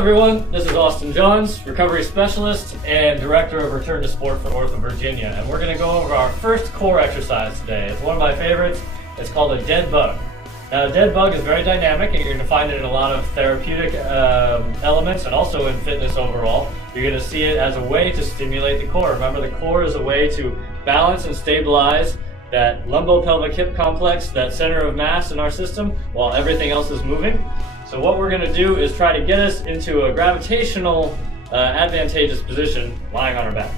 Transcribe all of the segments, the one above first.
everyone, this is Austin Johns, recovery specialist and director of Return to Sport for Ortho Virginia, and we're going to go over our first core exercise today. It's one of my favorites. It's called a dead bug. Now, a dead bug is very dynamic, and you're going to find it in a lot of therapeutic elements and also in fitness overall. You're going to see it as a way to stimulate the core. Remember, the core is a way to balance and stabilize that lumbopelvic hip complex, that center of mass in our system, while everything else is moving. So what we're going to do is try to get us into a gravitational advantageous position lying on our back.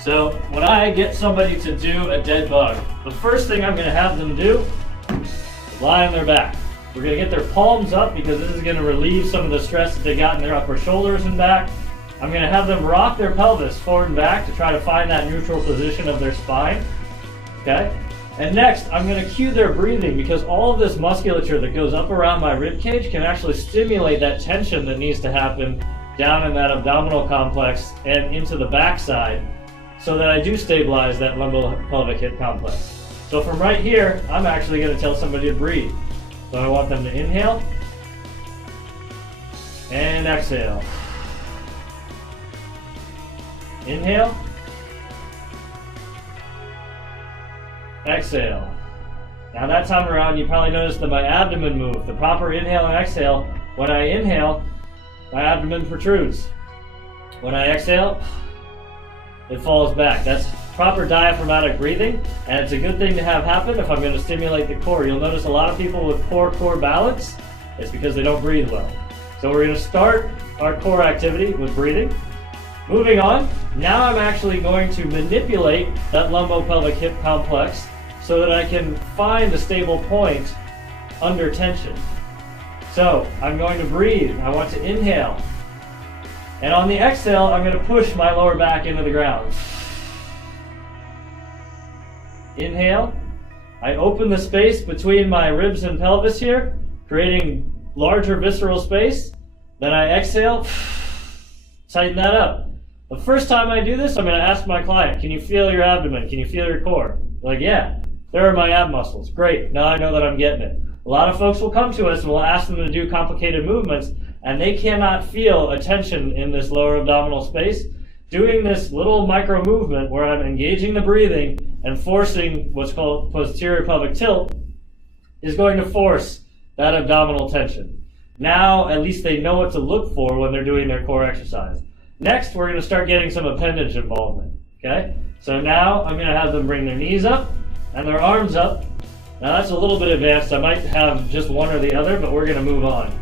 So when I get somebody to do a dead bug, the first thing I'm going to have them do is lie on their back. We're going to get their palms up because this is going to relieve some of the stress that they got in their upper shoulders and back. I'm going to have them rock their pelvis forward and back to try to find that neutral position of their spine. Okay? And next, I'm going to cue their breathing because all of this musculature that goes up around my rib cage can actually stimulate that tension that needs to happen down in that abdominal complex and into the backside so that I do stabilize that lumbopelvic hip complex. So from right here, I'm actually going to tell somebody to breathe. So I want them to inhale and exhale. Inhale. Exhale. Now that time around, you probably noticed that my abdomen moved. The proper inhale and exhale, when I inhale, my abdomen protrudes. When I exhale, it falls back. That's proper diaphragmatic breathing, and it's a good thing to have happen if I'm going to stimulate the core. You'll notice a lot of people with poor core balance, it's because they don't breathe well. So we're going to start our core activity with breathing. Moving on, now I'm actually going to manipulate that lumbopelvic hip complex so that I can find a stable point under tension. So I'm going to breathe. I want to inhale. And on the exhale, I'm going to push my lower back into the ground. Inhale. I open the space between my ribs and pelvis here, creating larger visceral space. Then I exhale, tighten that up. The first time I do this, I'm going to ask my client, can you feel your abdomen? Can you feel your core? Like, yeah, there are my ab muscles. Great, now I know that I'm getting it. A lot of folks will come to us and we'll ask them to do complicated movements, and they cannot feel a tension in this lower abdominal space. Doing this little micro movement where I'm engaging the breathing and forcing what's called posterior pelvic tilt is going to force that abdominal tension. Now, at least they know what to look for when they're doing their core exercise. Next, we're going to start getting some appendage involvement, okay? So now I'm going to have them bring their knees up and their arms up. Now that's a little bit advanced. I might have just one or the other, but we're going to move on.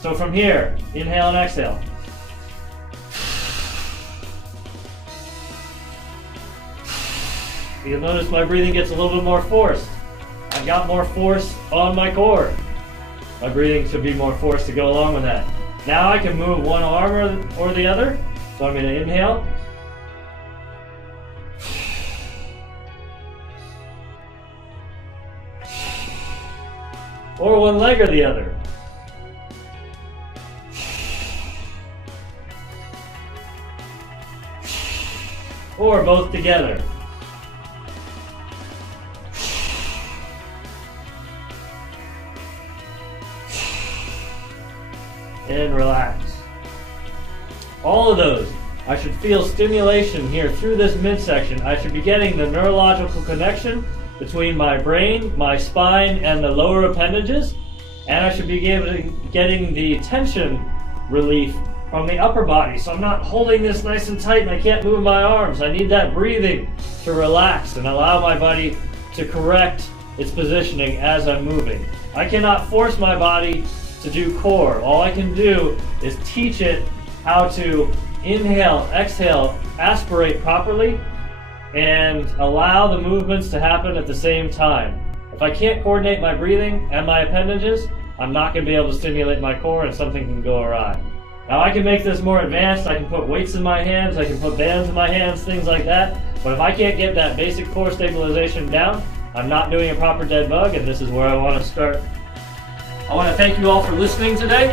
So from here, inhale and exhale. You'll notice my breathing gets a little bit more forced. I've got more force on my core. My breathing should be more forced to go along with that. Now I can move one arm or the other. So I'm going to inhale. Or one leg or the other. Or both together. And relax. All of those, I should feel stimulation here through this midsection. I should be getting the neurological connection between my brain, my spine, and the lower appendages, and I should be getting the tension relief from the upper body. So I'm not holding this nice and tight and I can't move my arms. I need that breathing to relax and allow my body to correct its positioning as I'm moving. I cannot force my body to do core. All I can do is teach it how to inhale, exhale, aspirate properly, and allow the movements to happen at the same time. If I can't coordinate my breathing and my appendages, I'm not going to be able to stimulate my core and something can go awry. Now I can make this more advanced. I can put weights in my hands, I can put bands in my hands, things like that. But if I can't get that basic core stabilization down, I'm not doing a proper dead bug, and this is where I want to start. I want to thank you all for listening today.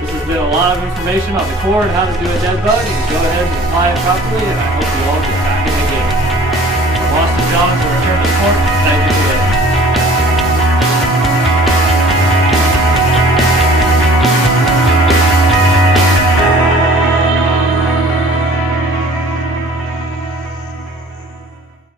This has been a lot of information on the core and how to do a dead bug, and go ahead and apply it properly, and I hope you all get back in the game. From Austin Johns, Return to Sport. Thank you.